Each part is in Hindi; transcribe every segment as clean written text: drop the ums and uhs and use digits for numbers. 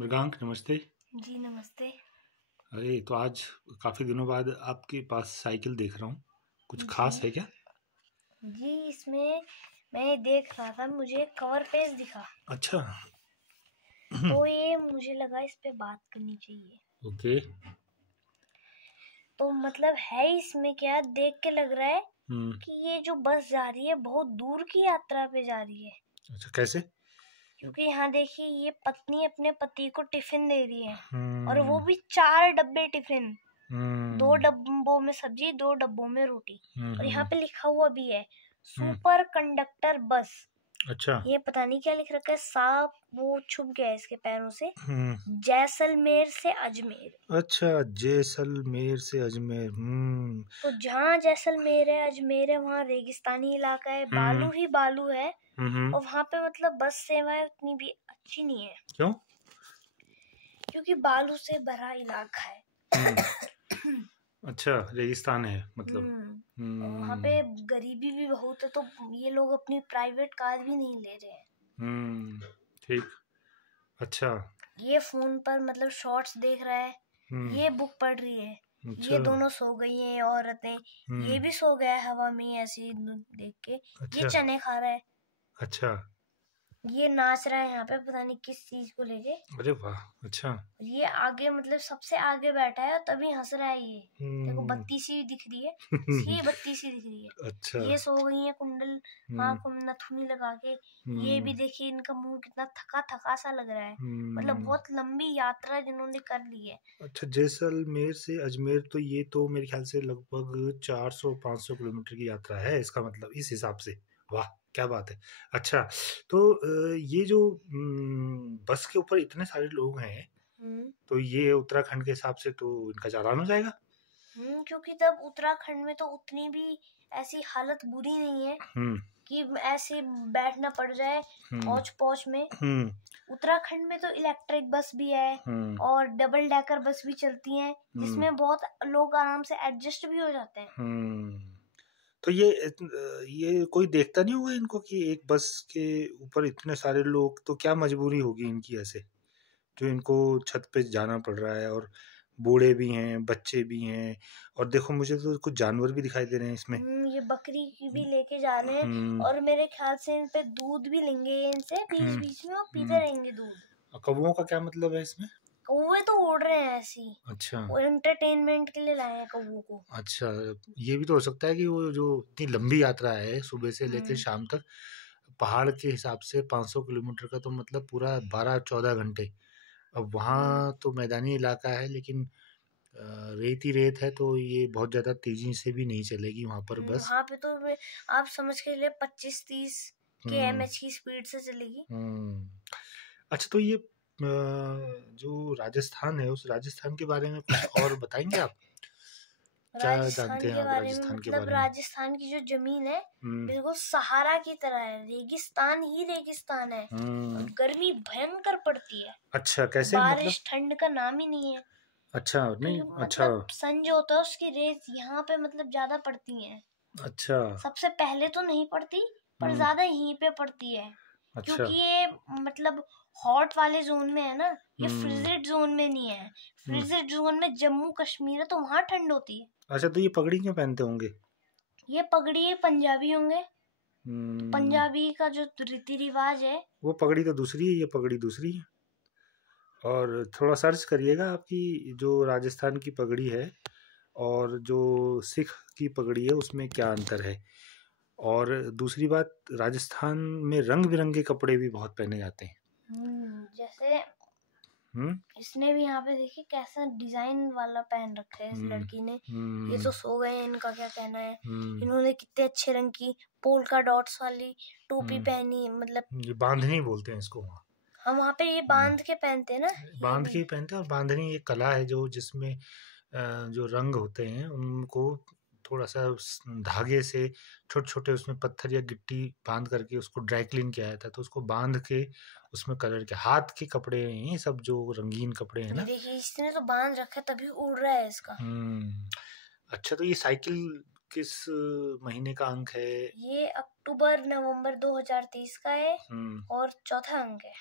मृगांक नमस्ते। जी नमस्ते। अरे तो आज काफ़ी दिनों बाद आपके पास साइकिल देख रहा हूँ, कुछ खास है क्या? जी इसमें मैं देख रहा था, मुझे कवर पेज दिखा अच्छा। तो ये मुझे लगा इस पे बात करनी चाहिए। ओके। तो मतलब है इसमें क्या, देख के लग रहा है हम्म। कि ये जो बस जा रही है बहुत दूर की यात्रा पे जा रही है। अच्छा, कैसे? क्योंकि यहाँ देखिए, ये पत्नी अपने पति को टिफिन दे रही है और वो हम्म। भी 4 डब्बे टिफिन। 2 हम्म। डब्बों में सब्जी, 2 डब्बों में रोटी। और यहाँ हम्म। पे लिखा हुआ भी है हम्म। Super conductor bus. अच्छा। ये पता नहीं क्या लिख रखा है, सांप वो छुप गया है इसके पैरों से। हम्म। जैसलमेर से अजमेर। अच्छा, जैसलमेर से अजमेर। हम्म। तो जहाँ जैसलमेर है, अजमेर है, वहाँ रेगिस्तानी इलाका है, हम्म। बालू ही बालू है। हम्म। और वहाँ पे मतलब बस सेवाएं उतनी भी अच्छी नहीं है, क्यों? क्योंकि बालू से भरा इलाका है। हम्म। अच्छा, रेगिस्तान है मतलब। और वहाँ पे गरीबी भी बहुत है, तो ये लोग अपनी प्राइवेट कार भी नहीं ले रहे हैं। ठीक। अच्छा। ये फोन पर मतलब शॉर्ट्स देख रहा है, ये बुक पढ़ रही है। अच्छा। ये दोनों सो गई हैं औरतें। ये भी सो गया है हवा में ऐसे ही देख के। ये अच्छा। चने खा रहा है। अच्छा। ये नाच रहा है यहाँ पे, पता नहीं किस चीज को लेके। अरे वाह। अच्छा। ये आगे मतलब सबसे आगे बैठा है और तभी हंस रहा है। ये देखो, हम्म। बत्ती सी दिख रही है, इसकी बत्ती सी दिख रही है। अच्छा। ये सो गई है कुंडल आँख में नथुनी लगा के। ये भी देखिए, इनका मुंह कितना थका थका सा लग रहा है। मतलब बहुत लंबी यात्रा जिन्होंने कर ली है। अच्छा, जैसलमेर से अजमेर, तो ये तो मेरे ख्याल से लगभग 400-500 किलोमीटर की यात्रा है, इसका मतलब इस हिसाब से। वाह, क्या बात है। अच्छा, तो ये जो बस के ऊपर इतने सारे लोग हैं, तो ये उत्तराखंड के हिसाब से तो इनका चालान हो जाएगा। क्योंकि तब उत्तराखंड में तो उतनी भी ऐसी हालत बुरी नहीं है कि ऐसे बैठना पड़ जाए औच पौच में। उत्तराखंड में तो इलेक्ट्रिक बस भी है और डबल डेकर बस भी चलती हैं, जिसमें बहुत लोग आराम से एडजस्ट भी हो जाते हैं। तो ये कोई देखता नहीं होगा इनको कि एक बस के ऊपर इतने सारे लोग, तो क्या मजबूरी होगी इनकी ऐसे, जो इनको छत पे जाना पड़ रहा है, और बूढ़े भी हैं, बच्चे भी हैं, और देखो मुझे तो कुछ जानवर भी दिखाई दे रहे हैं इसमें। ये बकरी की भी लेके जा रहे हैं और मेरे ख्याल से इन पे दूध भी लेंगे इनसे बीच बीच में और पीते रहेंगे दूध। कौवों का क्या मतलब है इसमें? कौवे तो उड़ रहे हैं ऐसे ही। अच्छा। वो एंटरटेनमेंट के लिए लाए हैं कौवों को। अच्छा, ये भी तो हो सकता है कि वो जो इतनी लंबी यात्रा है सुबह से लेकर शाम तक, पहाड़ के हिसाब से 500 किलोमीटर का, तो मतलब पूरा 12-14 घंटे। अब वहाँ तो मैदानी इलाका है, लेकिन रेत ही रेत है, तो ये बहुत ज़्यादा तेजी से भी नहीं चलेगी वहाँ पर बस। वहाँ पे तो आप समझ के लिए 25-30 km की स्पीड से चलेगी। अच्छा, तो ये जो राजस्थान है, उस राजस्थान के बारे में कुछ और बताएंगे आप? क्या राजस्थान जानते हैं के आप बारे में राजस्थान के मतलब बारे में? राजस्थान की जो जमीन है बिल्कुल सहारा की तरह है, रेगिस्तान ही रेगिस्तान है। और गर्मी भयंकर पड़ती है। अच्छा, कैसे मतलब? बारिश ठंड का नाम ही नहीं है। अच्छा, नहीं। अच्छा। मतलब सन जो होता है उसकी रेस यहाँ पे मतलब ज्यादा पड़ती है। अच्छा। सबसे पहले तो नहीं पड़ती, पर ज्यादा यहीं पे पड़ती है। अच्छा। क्योंकि ये मतलब हॉट वाले जोन में है ना, ये फ्रिजिड जोन में नहीं है। फ्रिजिड जोन में जम्मू कश्मीर है, तो वहां ठंड होती है। अच्छा, तो ये पगड़ी क्यों पहनते होंगे? ये पगड़ी पंजाबी होंगे, तो पंजाबी का जो रीति रिवाज है। वो पगड़ी तो दूसरी है, ये पगड़ी दूसरी है। और थोड़ा सर्च करिएगा, आपकी जो राजस्थान की पगड़ी है और जो सिख की पगड़ी है उसमें क्या अंतर है। और दूसरी बात, राजस्थान में रंग बिरंगे कपड़े भी बहुत पहने जाते हैं। जैसे इसने भी यहाँ पे देखिए कैसा डिजाइन वाला पहन रखा है इस लड़की ने। ये तो सो गए हैं, इनका क्या कहना है। इन्होंने कितने अच्छे रंग की पोल्का डॉट्स वाली टोपी पहनी, मतलब ये बांधनी बोलते हैं इसको। हम वहाँ पे ये बांध के पहनते हैं ना, बांध के ही पहनते हैं। और बांधनी एक कला है जो जिसमें जो रंग होते हैं उनको थोड़ा सा धागे से छोटे छोटे उसमें पत्थर या गिट्टी बांध करके उसको ड्राई क्लीन किया जाता है, तो उसको बांध के उसमें कलर के हाथ के कपड़े हैं ये सब, जो रंगीन कपड़े हैं ना। देखिए इसने तो बांध रखा है तभी उड़ रहा है इसका। अच्छा, तो ये साइकिल किस महीने का अंक है? ये अक्टूबर नवंबर 2023 का है और चौथा अंक है।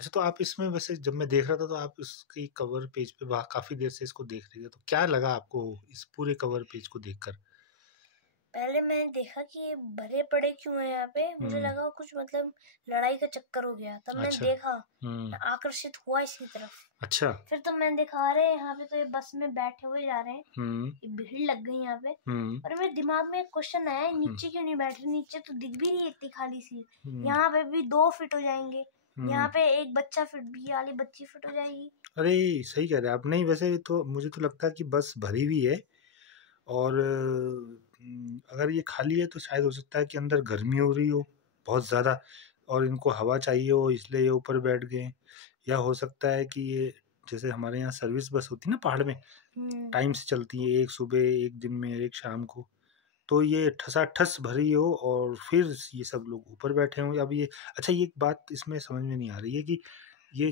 अच्छा, तो आप इसमें वैसे जब मैं देख रहा था तो आप इसकी कवर पेज पे काफी देर से इसको देख रही थे, तो क्या लगा आपको इस पूरे कवर पेज को देखकर? पहले मैंने देखा कि ये भरे पड़े क्यों है यहाँ पे, मुझे लगा कुछ मतलब लड़ाई का चक्कर हो गया, तब मैंने देखा, आकर्षित हुआ इसकी तरफ। अच्छा। फिर तो मैंने देखा अरे यहाँ पे तो ये बस में बैठे हुए जा रहे हैं, ये भीड़ लग गई यहाँ पे। और मेरे दिमाग में एक क्वेश्चन आया, नीचे क्यों नहीं बैठ रहे, नीचे तो दिख भी रही है इतनी खाली सीट, यहाँ पे भी 2 फिट हो जाएंगे, यहाँ पे एक बच्चा फिट भी, वाली बच्ची फिट हो जाएगी। अरे सही कह रहे हैं आप। नहीं वैसे तो मुझे तो लगता है कि बस भरी हुई है, और अगर ये खाली है तो शायद हो सकता है कि अंदर गर्मी हो रही हो बहुत ज़्यादा, और इनको हवा चाहिए हो इसलिए ये ऊपर बैठ गए। या हो सकता है कि ये जैसे हमारे यहाँ सर्विस बस होती है ना पहाड़ में, टाइम से चलती है, एक सुबह, एक दिन में, एक शाम को, तो ये ठसाठस भरी हो और फिर ये सब लोग ऊपर बैठे हों। अब ये अच्छा, ये एक बात इसमें समझ में नहीं आ रही है कि ये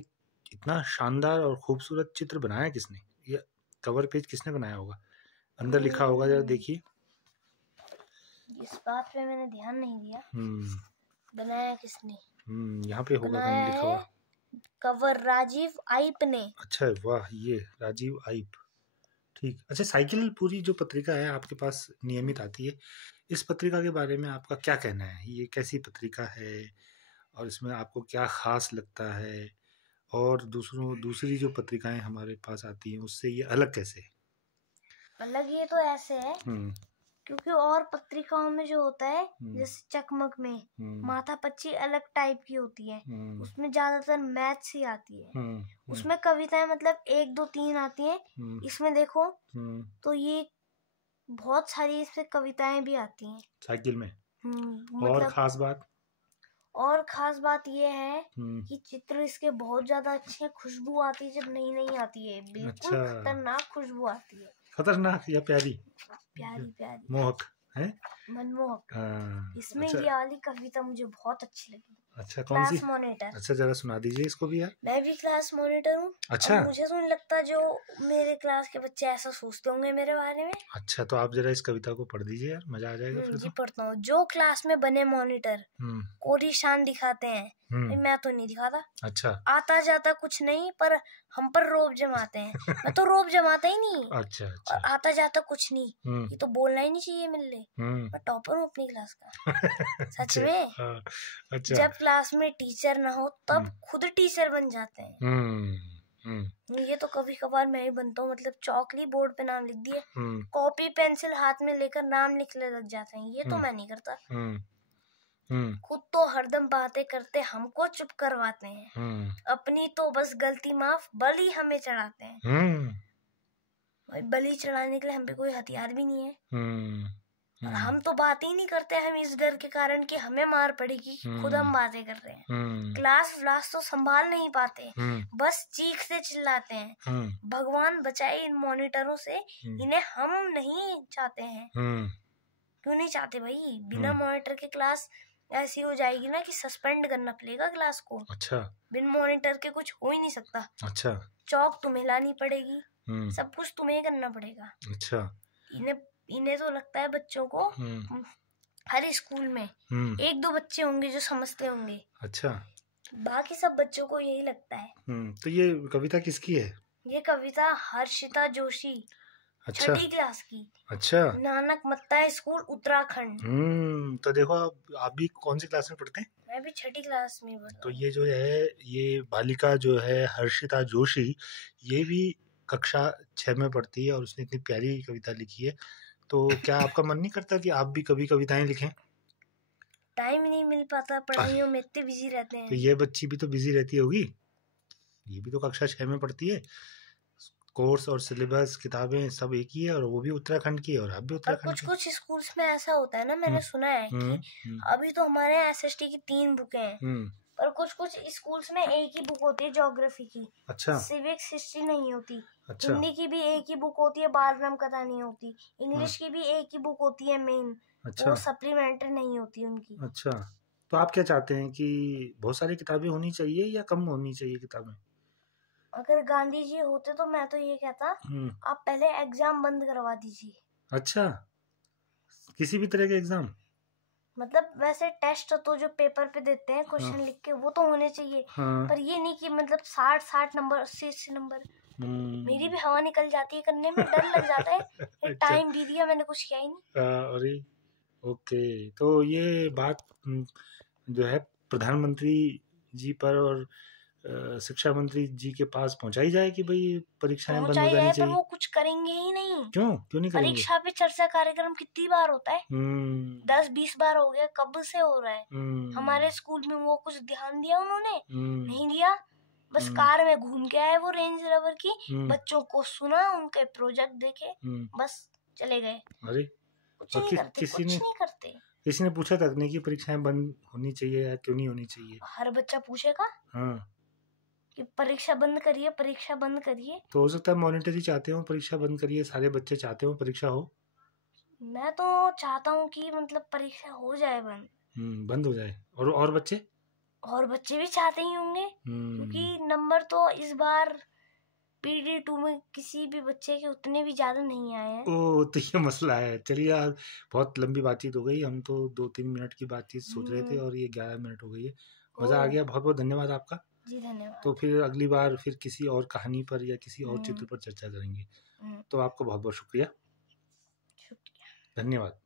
इतना शानदार और खूबसूरत चित्र बनाया किसने? ये कवर पेज किसने बनाया होगा? अंदर लिखा होगा, जरा देखिए। इस बात पे मैंने ध्यान नहीं दिया। बनाया किसने? यहाँ पे होगा लिखा हुआ। कवर राजीव आइप ने। अच्छा, वाह, ये राजीव आइप, ठीक। अच्छा, साइकिल पूरी जो पत्रिका है आपके पास नियमित आती है, इस पत्रिका के बारे में आपका क्या कहना है? ये कैसी पत्रिका है और इसमें आपको क्या खास लगता है, और दूसरी जो पत्रिकाएं हमारे पास आती हैं उससे ये अलग कैसे? अलग ये तो ऐसे है क्योंकि और पत्रिकाओं में जो होता है, जैसे चकमक में माथापच्ची अलग टाइप की होती है, उसमें ज्यादातर मैथ्स ही आती है, उसमें कविताएं मतलब 1 2 3 आती हैं। इसमें देखो तो ये बहुत सारी इसमें कविताएं भी आती हैं साइकिल में। मतलब और खास बात ये है कि चित्र इसके बहुत ज्यादा अच्छे हैं, खुशबू आती है जब नई नई आती है, बिल्कुल खतरनाक खुशबू आती है। खतरनाक या प्यारी? प्यारी मोहक है, मनमोहक। इसमें ये वाली कविता मुझे बहुत अच्छी लगी। अच्छा, कौन सी? Class monitor. अच्छा, जरा सुना दीजिए इसको भी यार। मैं भी क्लास मॉनिटर हूँ। अच्छा, मुझे तो नहीं लगता जो मेरे क्लास के बच्चे ऐसा सोचते होंगे मेरे बारे में। अच्छा, तो आप जरा इस कविता को पढ़ दीजिए यार, मजा आ जाएगा फिर। जी पढ़ता हूँ। जो क्लास में बने मॉनिटर कोरी शान दिखाते हैं, मैं तो नहीं दिखाता। अच्छा, आता जाता कुछ नहीं पर हम पर रोब जमाते हैं। मैं तो रोब जमाता ही नहीं। अच्छा, अच्छा। और आता जाता कुछ नहीं, ये तो बोलना ही नहीं चाहिए मिलने। मैं टॉपर हूँ अपनी क्लास का। सच में। अच्छा। जब क्लास में टीचर ना हो तब खुद टीचर बन जाते हैं। ये तो कभी कभार मैं ही बनता हूँ, मतलब चौकली बोर्ड पे नाम लिख दिए, कॉपी पेंसिल हाथ में लेकर नाम लिखने लग जाते हैं, ये तो मैं नहीं करता। खुद तो हरदम बातें करते हमको चुप करवाते हैं, अपनी तो बस गलती माफ बलि हमें चढ़ाते हैं। बलि चढ़ाने के लिए हम पे कोई हथियार भी नहीं है, और हम तो बात ही नहीं करते, हम इस डर के कारण कि हमें मार पड़ेगी खुद हम बातें कर रहे हैं। क्लास तो संभाल नहीं पाते, बस चीख से चिल्लाते हैं। भगवान बचाए इन मॉनिटरों से, इन्हें हम नहीं चाहते हैं। क्यों नहीं चाहते भाई? बिना मॉनिटर के क्लास ऐसी हो जाएगी ना कि सस्पेंड करना पड़ेगा क्लास को। अच्छा, बिन मॉनिटर के कुछ हो ही नहीं सकता। अच्छा, चौक तुम्हें लानी पड़ेगी, सब कुछ तुम्हें करना पड़ेगा। अच्छा, इन्हें तो लगता है बच्चों को हर स्कूल में 1 2 बच्चे होंगे जो समझते होंगे। अच्छा, बाकी सब बच्चों को यही लगता है। तो ये कविता किसकी है? ये कविता हर्षिता जोशी, अच्छा, 6ठी क्लास की। अच्छा, नानक मत्ता स्कूल उत्तराखंड। तो देखो आप भी कौन सी क्लास में पढ़ते हैं? मैं भी 6ठी क्लास में पढ़ता हूँ। तो ये जो है, ये बालिका जो है हर्षिता जोशी, ये भी कक्षा 6 में पढ़ती है और उसने इतनी प्यारी कविता लिखी है। तो क्या आपका मन नहीं करता कि आप भी कभी कविताएं लिखें? टाइम नहीं मिल पाता, पढ़ाइयों में इतने बिजी रहते हैं। तो ये बच्ची भी तो बिजी रहती होगी, ये भी तो कक्षा 6 में पढ़ती है। कोर्स और सिलेबस किताबें सब एक ही है, और वो भी उत्तराखंड की है और आप भी उत्तराखंड की। कुछ स्कूल्स में ऐसा होता है ना, मैंने सुना है कि अभी तो हमारे एसएसटी की 3 बुकें हैं, पर कुछ स्कूल्स में एक ही बुक होती है ज्योग्राफी की। अच्छा, सिविक्स हिस्ट्री नहीं होती। अच्छा, हिंदी की भी एक ही बुक होती है, बाल राम कथा नहीं होती। इंग्लिश की भी एक ही बुक होती है मेन। अच्छा, वो सप्लीमेंट्री नहीं होती उनकी। अच्छा, तो आप क्या चाहते हैं कि बहुत सारी किताबें होनी चाहिए या कम होनी चाहिए किताबें? अगर गांधी जी होते तो मैं तो ये कहता, आप पहले एग्जाम बंद करवा दीजिए। अच्छा, किसी भी तरह के एग्जाम? मतलब वैसे टेस्ट तो जो पेपर पे देते हैं क्वेश्चन लिख के वो तो होने चाहिए, पर ये नहीं कि मतलब 60 नंबर 80 नंबर। मेरी भी हवा निकल जाती है करने में, डर लग जाता है। टाइम भी दिया मैंने, कुछ किया ही नहीं। अरे ओके, तो ये बात जो है प्रधानमंत्री जी पर और शिक्षा मंत्री जी के पास पहुंचाई जाए कि भाई परीक्षाएं बंद हो जानी चाहिए। पर वो कुछ करेंगे ही नहीं। क्यों नहीं करेंगे? परीक्षा पे चर्चा कार्यक्रम कितनी बार होता है? 10-20 बार हो गया, कब से हो रहा है? हमारे स्कूल में वो कुछ ध्यान दिया उन्होंने? नहीं दिया। बस कार में घूम के आए वो रेंज रोवर की, बच्चों को सुना, उनके प्रोजेक्ट देखे, बस चले गए। अरे कुछ नहीं करते, कुछ नहीं करते। किसी ने पूछा तक नहीं कि परीक्षाएं बंद होनी चाहिए या क्यों नहीं होनी चाहिए? हर बच्चा पूछेगा कि परीक्षा बंद करिए, परीक्षा बंद करिए। तो हो सकता है मॉनिटर ही चाहते हो परीक्षा बंद करिए, सारे बच्चे चाहते हो परीक्षा हो। मैं तो चाहता हूँ कि मतलब परीक्षा हो जाए बंद हो जाए। और बच्चे भी चाहते ही होंगे, क्योंकि नंबर तो इस बार PD2 में किसी भी बच्चे के उतने भी ज्यादा नहीं आए हैं। ओ, तो ये मसला है। चलिए यार, बहुत लंबी बातचीत हो गई, हम तो 2-3 मिनट की बातचीत सोच रहे थे और ये 11 मिनट हो गई है। मजा आ गया, बहुत बहुत धन्यवाद आपका। जी धन्यवाद। तो फिर अगली बार फिर किसी और कहानी पर या किसी और चित्र पर चर्चा करेंगे। तो आपको बहुत बहुत शुक्रिया। धन्यवाद।